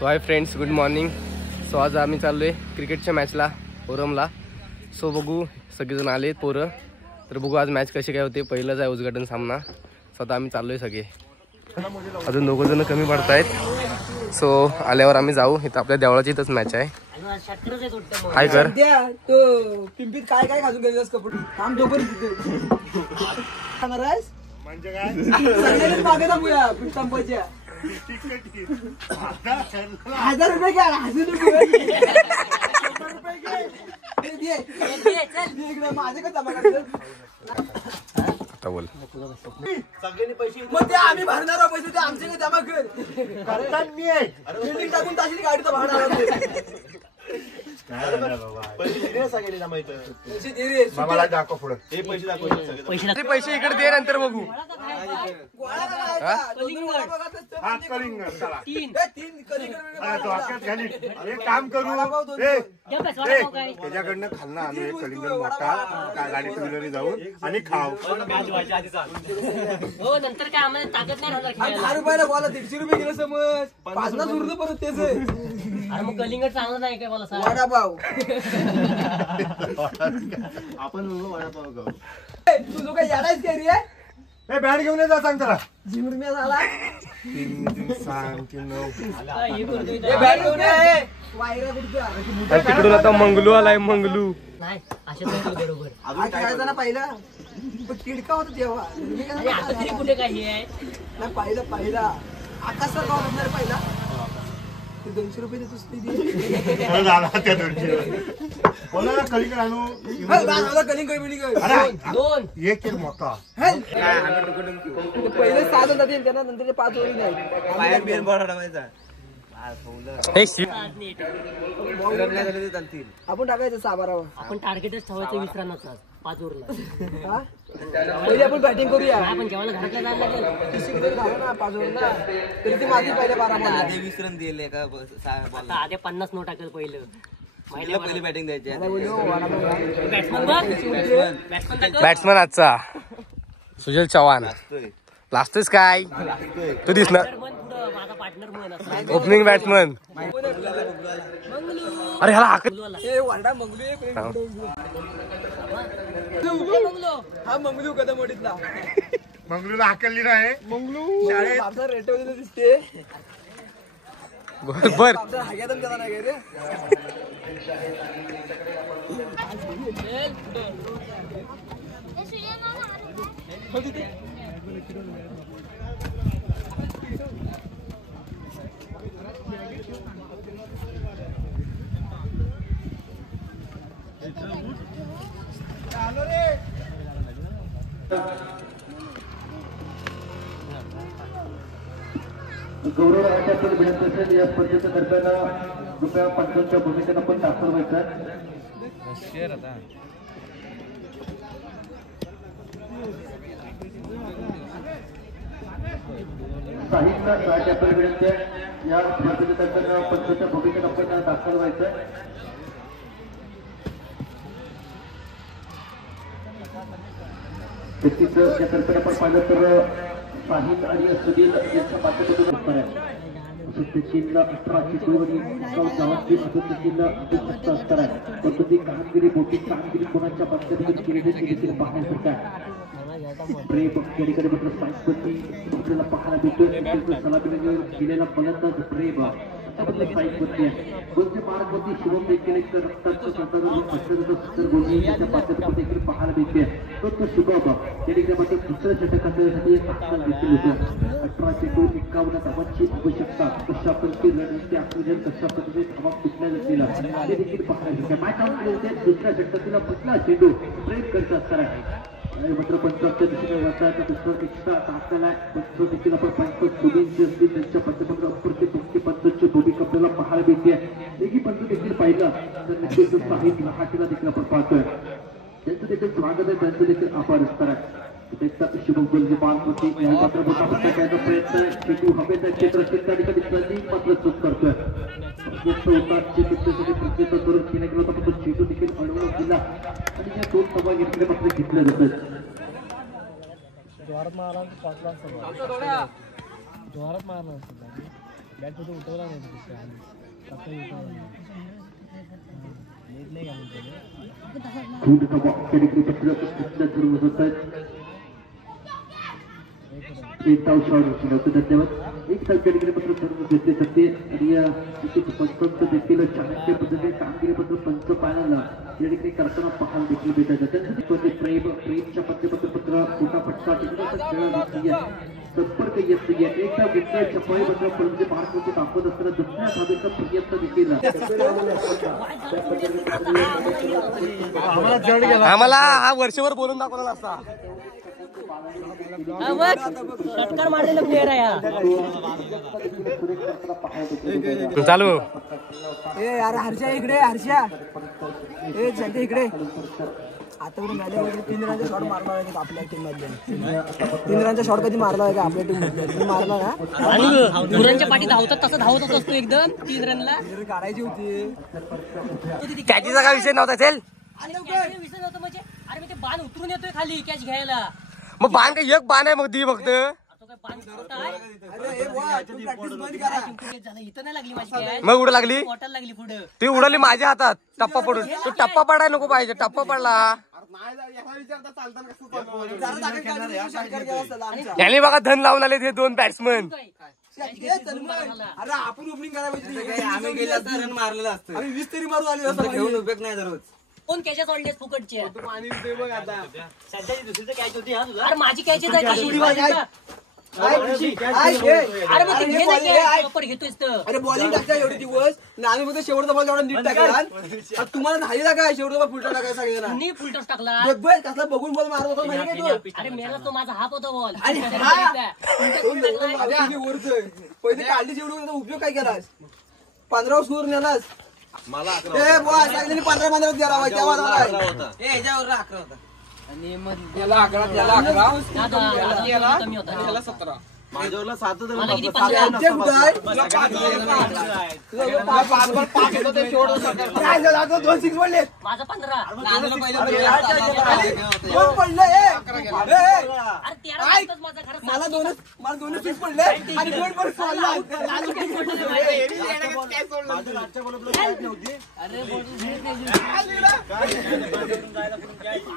So hi friends, good morning. So आज आम्ही चाललो आहे क्रिकेटच्या मॅचला ओरमला. सो बघू, सगळेजण आले पोरं, तर बघू आज मॅच कशी काय होते. पहिलंच आहे उद्घाटन सामना. सो आता आम्ही चाललो आहे सगळे. अजून दोघं जण कमी पडत आहेत. सो आल्यावर आम्ही जाऊ. इथं आपल्या देवळाची इथंच मॅच आहे. काय कर तो पिंपीत काय काय घालून गेलेस कपडे काम दोघं म्हणजे काय सगळ्यांनीच मागे दाखवूया पिंपाच्या 1000 रुपये घ्या. 1000 रुपये माझे का जमा करायचं आता बोल. सगळ्यांनी पैसे मग ते आम्ही भरणार पैसे ते आमचे का जमा कर मी बिल्डिंग टाकून टाकली गाडीचं भाडं पैसे इकडे दे, नंतर बघू. काम करू त्याच्याकडनं खाल्ला आम्ही कलिंगड मोठा गाडी टू व्हीलर जाऊन आणि खाऊ. नंतर काय आम्हाला ताकद नाही. 10 रुपयाला बोला 150 रुपये गेलं समज 50 उरलं परत तेच. अरे मग कलिंगड चांगलं नाही काय मला सांग. वडापाव आपण वडापाव खाऊ. तुझं काय याडायच काय रे. बॅट घेऊन जा, सांग त्याला. झिमरम्या झाला 3 सांग की 9 बॅट घेऊन ये. वायरा कुठचा तिकडून आता मंगलू आलाय. मंगलू नाही अशा बरोबर. आज खेळायचा ना पहिला पण किडका होता तेव्हा. आता तरी कुठे काही आहे नाही पहिला आकाशचा गाव असणार पहिला. ते 200 रुपये देतोस त्या 200 कोणाला कलिंगड आणू. दोन एक मोठा पहिले 7 होता त्यांना, नंतर ते 5 होईल नाही. आपण टाकायचं 6 12. आपण टार्गेटच ठेवायचं 20 रनाचा 5 ओव्हरला. पहिले आपण बॅटिंग करूया. आपण जेव्हा घरातल्या जायला लागेल 30 रुपये झालं ना 5 ओव्हरला. तरी ती माझी पहिल्या 12 मध्ये 20 रन दिले का. आता आधी 50 नो टाकेल पहिलं. पहिली बॅटिंग द्यायची. बॅट्समन आजचा सुजल चव्हाण. लास्टच काय तू दिसणार. माझा पार्टनर म्हणून ओपनिंग बॅट्समन. अरे ह्याला वारडा हा मंगलू कदम मोठीतला. मंगलूला हाकलली नाही. मंगलू शाळेत रेटवलेलं दिसते. बर हाग्यातून गेला नाही रे. गौरव राष्ट्रातील विनंती असेल या स्पर्धेचं करताना ₹5,000च्या भूमिकेत आपण दाखल व्हायचं. साहित्य राष्ट्रातील विनंती या स्पर्धेचं करताना 5,000च्या भूमिकेत आपण दाखल व्हायचं. व्यक्तीचं या कल्पना आपण पाहिलं तर साहिल आणि सुनील यांच्या माध्यमातून असणार आहे. सचिनला 18 चेंडूवरी 51 धावांची सचिनला 68 असणार आहे. परंतु ती कामगिरी मोठी कामगिरी कोणाच्या माध्यमातून केलेली देखील पाहण्यासारखं आहे. प्रेम या ठिकाणी मात्र साईपती आपल्याला पाहायला मिळतोय. सलामीने दिलेला फलंदाज प्रेम साईपती आहे. गोलचे मार्गवरती शिवम देखील एक रक्ताचं सुंदर गोलच्या माध्यमातून देखील पाहायला मिळते. तो शुभम या ठिकाणी मात्र दुसऱ्या षटकासाठी एक आव्हान देखील होतं. 18 चेंडू 51 धावांची आवश्यकता. कशा पद्धतीने रणनीती आयोजन, कशा पद्धतीने धावा कुठल्या जातील ते देखील पाहायला मिळते. मॅच आउट केले दुसऱ्या षटकातील पहिला चेंडू प्रेम करत असणार आहे. मात्र 75 दिशेने वरचा दुसरं एक्स्ट्रा टाकलेला आहे. 75 देखील आपण 5 सुनीलची असतील त्यांच्या माध्यमातून अप्रतिम 5ची भूमिका आपल्याला पाहायला मिळते. एकही 5 देखील पाहिलं तर नक्कीच साहित्य लहाटीला देखील आपण पाहतोय. त्यांचं देखील स्वागत आहे, त्यांचं देखील आभार असणार आहे. शुभम गोलची मार्गवरती मात्र मोठा फटका खेळण्याचा प्रयत्न. चेंडू हवेत क्षेत्र असेल त्या ठिकाणी प्रदीप मात्र चूक करतोय. प्रयत्न करून खेळला गेला होता, पण चेंडू देखील अडवून दिला आणि या 2 धावा इकडे मात्र घेतल्या जातात. जोरात मारला खूप होत आहेत. एक ताव शॉट धन्यवाद. एक ताव कॅटेगरी पत्र सर्व घेतले जाते आणि पंच देखील चांगल्या पद्धतीने कामगिरीबद्दल पंच पाण्याला या ठिकाणी करताना पाहायला देखील भेटत त्यासाठी प्रेमच्या पत्रपत्र मोठा फटका खेळ संपर्क येत नाही. एकदा घेतल्या चपाई बद्दल परंतु भारताची ताकद असताना दुसऱ्या धावेचा प्रयत्न देखील आम्हाला हा वर्षभर बोलून दाखवला असता. षटकार मारलेला प्लेअर आहे चालू ए यार हर्षा इकडे हर्षा ए जगते इकडे. आतापर्यंत मॅच 3 रनचा शॉट मारला आहे आपल्या टीम मधले. 3 रनचा शॉट कधी मारला आहे का आपल्या टीम मधले मारला ना. आणि दुरांच्या पाठी धावतात तसं धावत असतो एकदम 3 रनला काढायची होती. कॅचीचा काय विषय नव्हता असेल. विषय नव्हतं म्हणजे अरे मी ते बाण उतरून येतोय खाली कॅच घ्यायला. मग बाण काय एक बाण आहे मग ती फक्त तो काय बाण छोटा आहे. अरे वा तू प्रॅक्टिस बंद करा. इथं नाही लागली माझी कॅच. मग उड लागली बॉटल लागली पुढे. ती उडाली माझ्या हातात टप्पा पडून. तो टप्पा पडायला नको पाहिजे. टप्पा पडला याने बघा धन लावून आले ते 2 बॅट्समन. अरे आपण ओपनिंग करायला पाहिजे. आम्ही गेला तर रन मारलेलं असतं. आम्ही 20 तरी मारून आले असं घेऊन उपयोग नाही दररोज. कोण कॅचेस ऑलडेस फुकटचे. अरे माझी कॅचेस आहे अरे मग ते घे ना कॅच. प्रॉपर घेतोयस तर. अरे बॉलिंग टाकता एवढे दिवस नानी मध्ये शेवटचा बॉल एवढा नीट टाकला. तुम्हाला झालेला काय शेवटचा बॉल फुलटा टाकायला सगळ्यांना. मी फुलटॉस टाकला. कसला बघून बॉल मारत होता माहिती काय तू. अरे मेला तो माझा हाफ होता बॉल. पहिले काढली शेवटी उपयोग काय केलास. 15 स्कोर नेलास. मला 15 द्यावा होता. ए ह्याच्यावर 11 होता. आणि मग याला 11 त्याला 11 कमी होता. त्याला 17. माझ्यावरला 7 मला किती होता. 15 2 6 पडले. माझा 15. दोन पडले. अरे 13 माझा खरं मला 2 6 पडले आणि 2 पण सोडला.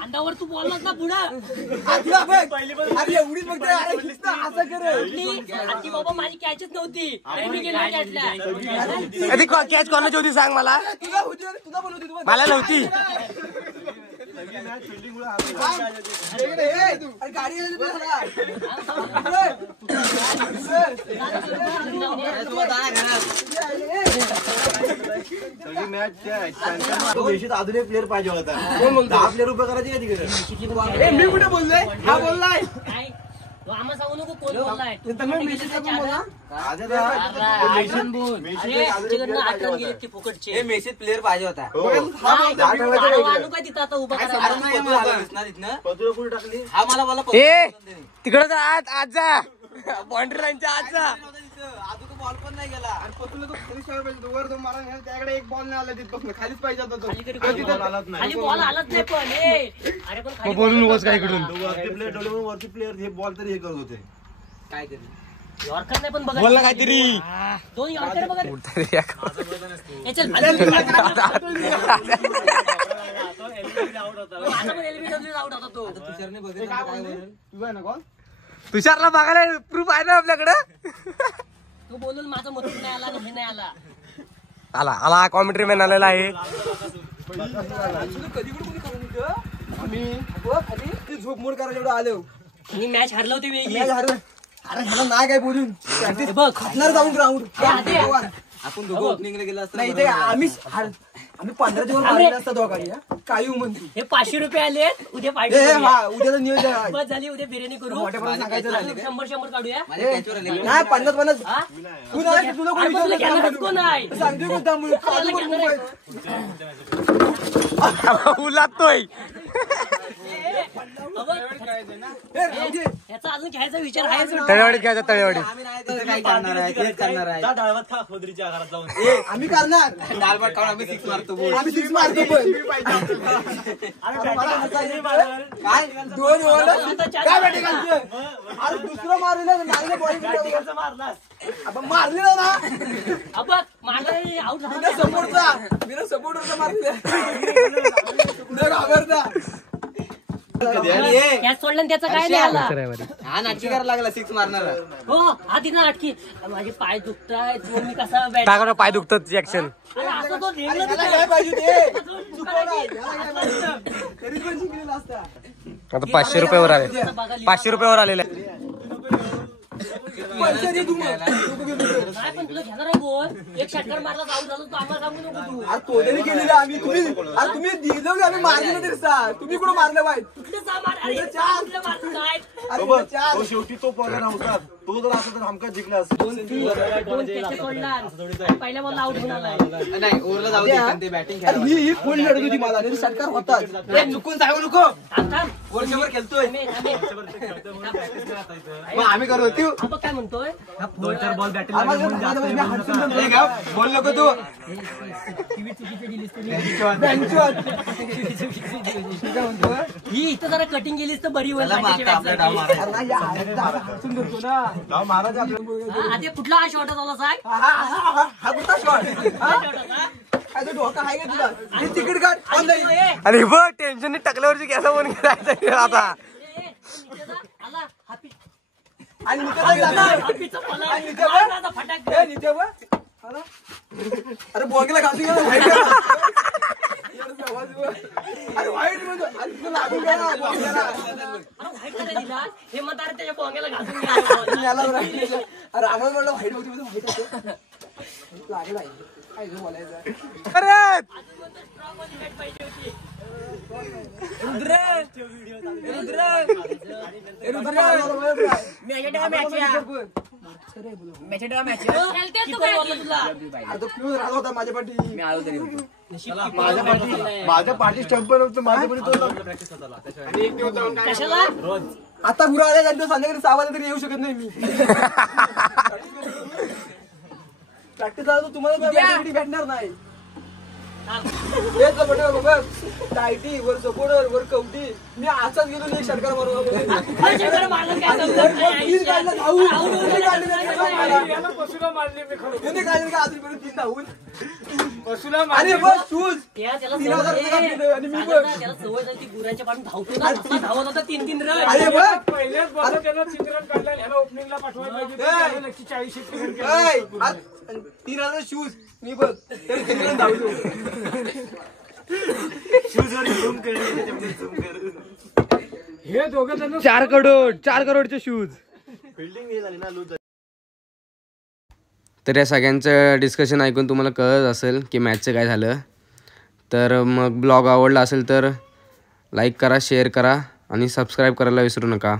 अंडावर तू बोललास ना पुढं. एवढीच बघते असं कर. आधी बाबा माझी कॅचच नव्हती. अरे मी गेलो कॅचला. कॅच कोणाची होती सांग मला. तुला होती तुला पण होती. मला नव्हती. गाडी अजून एक प्लेअर पाहिजे होता. 10 प्लेअर उभे करायचे का तिकडे. मी कुठे बोललोय. हा बोललाय. आम्हाला सांगू नको कोण बोललाय. हे मेसेज प्लेअर पाहिजे होता. आणू काय तिथं आता उभा करायला. कुठे टाकली. हा मला बोला ए तिकडे जा आज जा. बाउंड्री लाईनच्या आज जा. अजून बॉल पण नाही गेला. त्याकडे एक बॉल नाही आला तिथपासून खालीच पाहिजे होता तो. खाली बॉल आलाच नाही पण. अरे पण खाली बोलून उगाच काय इकडून. वरती प्लेअर हे बॉल तरी हे करत होते. काय तरी यॉर्कर नाही पण बघा. बोल ना काहीतरी. 2 यॉर्कर बघा. हे चल माझा पण LBW आउट होता तो. तुषारने बघितलं काय बोलेल. तुषारला बघायला प्रूफ आहे ना आपल्याकडं. तो बोलून माझा मत नाही आला आणि हे नाही आला. आला कॉमेंट्री मॅन आलेला आहे. कधी कुठे करून आम्ही झोप मोड करायला एवढं आलो. मी मॅच हरलो होते वेगळी. अरे ह्याला नाही काय बोलून बघ खातणार जाऊन ग्राउंड. आपण दोघं ओपनिंगला गेला असता. नाही ते आम्ही 15 दिवस मारले असतात दोघांनी. काय म्हणतो हे 500 रुपये आले उद्या उद्याचं नियोजन आहे. बस झाली उद्या बिर्याणी करू. मोठ्यापणाने सांगायचं राहिले. 100 काढूया. माझ्या कॅचवर आले. नाही 50 हा? तुला अरे पण तुला कॅमेरात कोण आहे? सांगतो कॅमेरा उलातोय. याचा अजून घ्यायचा विचार आहे तळेवाडीत घ्यायचा तळेवाडीत. आम्ही नाही तर काय करणार आहे तेच करणार आहे. डाळभात खा खोदरीच्या घरात जाऊन. आम्ही करणार डाळभात खाऊन आम्ही सिक्स मारतो बोल. आम्ही सिक्स मारतो पण काय 2 ओव्हर काय बॅटिंग घालतोय? अरे दुसरं मारलेलं नाही बॉलिंग मारलास आपण मारलेलं ना बघ मारला आउट बिना सपोर्टरचा मारलेलं न घाबरता कॅच सोडला आणि त्याचा काय नाही आला हा नाटकी करायला लागला सिक्स मारणार. हो हा तिथं नाटकी माझे पाय दुखताय मी कसा बॅट टाका पाय दुखतात ऍक्शन. असं तो रेंगला त्याला तिथं. काय पाहिजे ते चुकवणार. तरी पण जिंकलेला असता आता 500 रुपयावर आले. 500 रुपयावर आलेले. पैसे दे तू मग. नाही पण तुला घेणार आहे गोल एक षटकार मारला आउट झालो तू आम्हाला सांगू नको तू अरे तोंडाने केलेलं आम्ही तुम्ही दिलं की आम्ही मारलेलं तरी सा तुम्ही कुठं मारलं पाहिजे कुठलं जा मार अरे कुठलं मारतो काय अरे बघ, चार तो शेवटी तो पगार नव्हता. तो जर असं तर हमका जिंकला असता. दोन कॅच सोडला आणि पहिल्या बॉलला आउट होऊन आलाय नाही ओव्हरला जाऊ दे पण ते बॅटिंग अरे ही फुल लढत होती मला आणि षटकार होताच चुकून सांगू नको. थांब थांब वर्षभर खेळतोय थांबे. मग आम्ही करतो तू आपण काय म्हणतोय 2-4 बॉल बॅटिंग मी हटकून हे गाव बोल नको तू. टीव्ही चुकीची दिलीस तरी ही इथं जरा कटिंग गेलीस तर बरी होईल आपल्या डाव मारा. हटकून करतो ना महाराज आधी कुठला हा शॉट होता साहेब हा कुठला शॉट काय तो डोका आहे का तुला हे तिकीट काढ ऑनलाईन आणि बघ टेन्शन टाकल्यावरची कॅसा फोन करायचा आता. आला हापी आणि नित्या जाणार हापीचा फला आणि नित्या बघ. मारला फटाक ए नित्या बघ. आला. अरे बॉगला घासून गेला वाईट अरे वाईट म्हणतो अरे तुला लागून गेला बॉगला. अरे व्हाईट का दिला हे मतार त्याच्या पोंग्याला घासून गेला याला राहिलं. अरे आम्हाला म्हणलं वाईट होती म्हणून वाईट असतं लागला काय जो बोलायचं होता माझ्या पाठी माझ्या पाठी स्टंप नव्हतं. माझ्या पाठी तो कशाला आता गुरु आल्या तो संध्याकाळी 6 वाजता तरी येऊ शकत नाही मी प्रॅक्टिस झाला तर तुम्हाला भेटणार नाही हेच बघ टायटी वर सपोर्टर वर कवटी मी असाच गेलो नाही षटकार मारून मारलं काय समजत नाही. तीन धावून आणि बघ शूज त्याला 3000 रुपये घातले आणि मी बघ त्याला सवय झाली ती गुराच्या पाठून धावतो ना तसा धावत होता 3-3 रन अरे बघ पहिल्याच बॉल त्यानं 3 रन काढला. ह्याला ओपनिंगला पाठवायला पाहिजे ए! नक्की 40 रन केले. ऐ, आज 3000 शूज मी बघ तरी 3 रन धावतो हे दोघं जण 4 करोडचे शूज. फिल्डिंग हे झाली ना लूज. तर या सगळ्यांचं डिस्कशन ऐकून तुम्हाला कळत असेल की मॅचचं काय झालं. तर मग ब्लॉग आवडला असेल तर लाईक करा, शेअर करा आणि सबस्क्राईब करायला विसरू नका.